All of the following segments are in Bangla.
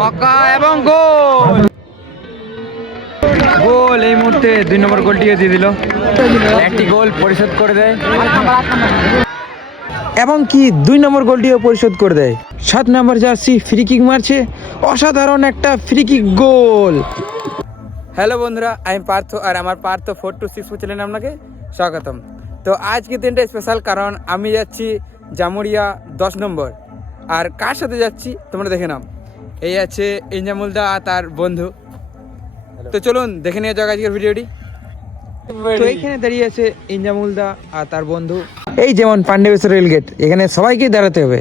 মক্কা এবং গোল গোল এই মুহূর্তে 2 নম্বর গোলটিও দিয়ে দিল। একটি গোল পরিশোধ করে দেয় এবং কি 2 নম্বর গোলটিও পরিশোধ করে দেয়। 7 নম্বর জার্সি ফ্রি কিক মারছে, অসাধারণ একটা ফ্রি কিক গোল। হ্যালো বন্ধুরা, আমি পার্থ আর আমার পার্থ 426 চ্যানেলে আপনাকে স্বাগতম। তো আজকে দিনটা স্পেশাল, কারণ আমি যাচ্ছি জামুরিয়া 10 নম্বর। আর কার সাথে যাচ্ছি তোমরা দেখে নাও। এই আছে ইনজামুলদা আর তার বন্ধু। তো চলুন দেখে নিয়ে যাক আজকের ভিডিওটি। তো এইখানে দাঁড়িয়ে আছে ইনজামুলদা আর তার বন্ধু। এই যেমন পান্ডেবেশ্বর রেলগেট, এখানে সবাইকে দাঁড়াতে হবে।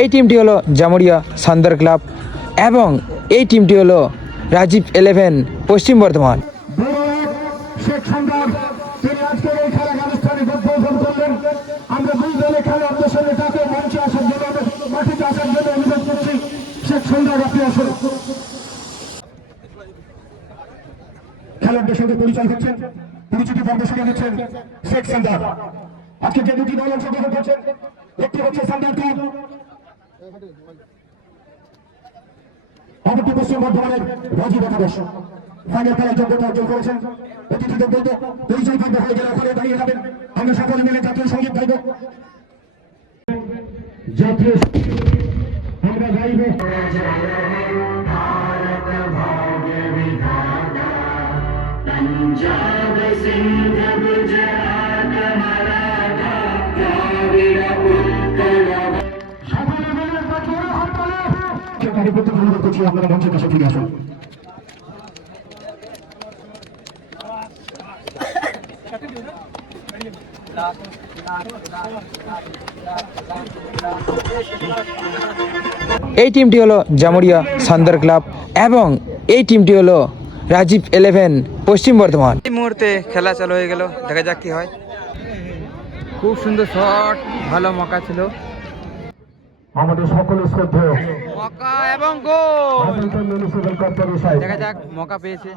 এই টিমটি হলো জামুরিয়া সান্দার ক্লাব এবং এই টিমটি হলো রাজীব 11 পশ্চিম বর্ধমান। খেলোয়াড়দের সঙ্গে পরিচয় হচ্ছেন, পরিচিতি পর্দর্শনে দিচ্ছেন শেখ সান্দার। আজকে যে দুটি দল অংশগ্রহণ করছেন, একটি হচ্ছে সান্দার ক্লাব, অপরটি পশ্চিম বর্ধমানের রাজীব একাদশ। ফাইনাল খেলার যোগ্যতা অর্জন করেছেন। অতিথিদের বলতে পরিচয় পর্ব হয়ে গেলে ওখানে দাঁড়িয়ে যাবেন। আমরা সকলে মিলে জাতীয় সঙ্গীত গাইব। জাতীয় আমরা গাইব। पंजाब सिंध गुजरात मराठा द्राविड़ उत्कल সকলে মিলে জোরে হাত তালি। কারিগরকে অনুরোধ করছি আপনারা মঞ্চের কাছে ফিরে আসুন। এই টিমটি হলো জামুরিয়া সান্দার ক্লাব এবং এই টিমটি হলো রাজীব 11 পশ্চিম বর্ধমান। এই মুহূর্তে খেলা চালু হয়ে গেল, দেখা যাক কি হয়। খুব সুন্দর শট, ভালো মক্কা ছিল। আমাদের সকলের শ্রদ্ধেয় মক্কা এবং গোল। দেখা যাক মক্কা পেয়েছে,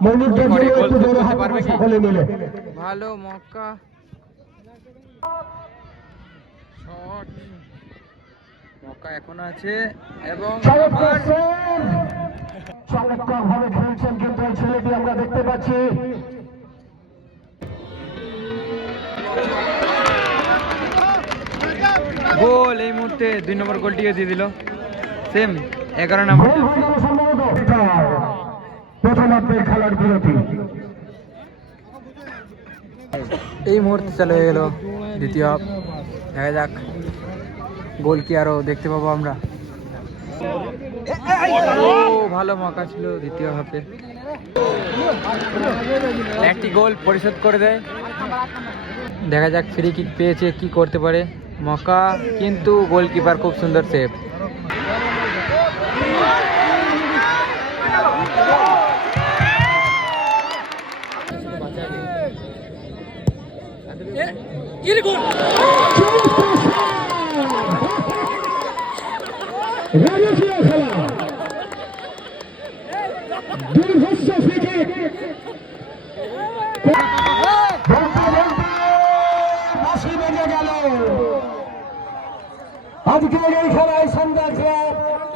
সকলে মিলে ভালো মক্কা শট। মক্কা এখনো আছে এবং চমৎকার ভাবে খেলছেন কিন্তু এই ছেলেটি আমরা দেখতে পাচ্ছি। গোল এই মুহূর্তে 2 নম্বর গোলটিও দিয়ে দিল। সেম 11 নম্বর প্রথমার্ধের খেলার বিরতি। এই মুহূর্তে চালু হয়ে গেল দ্বিতীয় হাফ। দেখা যাক গোল কি আরো দেখতে পাবো আমরা। ও ভালো মৌকা ছিল দ্বিতীয় হাফে, একটি গোল পরিশোধ করে দেয়। দেখা যাক ফ্রি কিক পেয়েছে, কি করতে পারে মৌকা, কিন্তু গোলকিপার খুব সুন্দর সেভ। রাজকীয় খেলা, দুর্ধর্ষ ফ্রি কিক। বাঁশি বেজে গেল। আজকের এই খেলায় সান্দার ক্লাব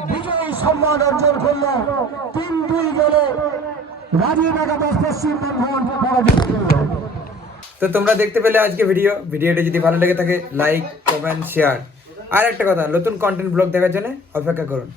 বিজয়ী সম্মান অর্জন করল। 3-2 গোলে রাজীব একাদশ পশ্চিম বর্ধমান পরাজিত করল। তো তোমরা দেখতে পেলে আজকে ভিডিওটি যদি ভালো লেগে থাকে লাইক, কমেন্ট, শেয়ার। আর একটা কথা, নতুন কন্টেন্ট ব্লগ দেখার জন্য অপেক্ষা করুন।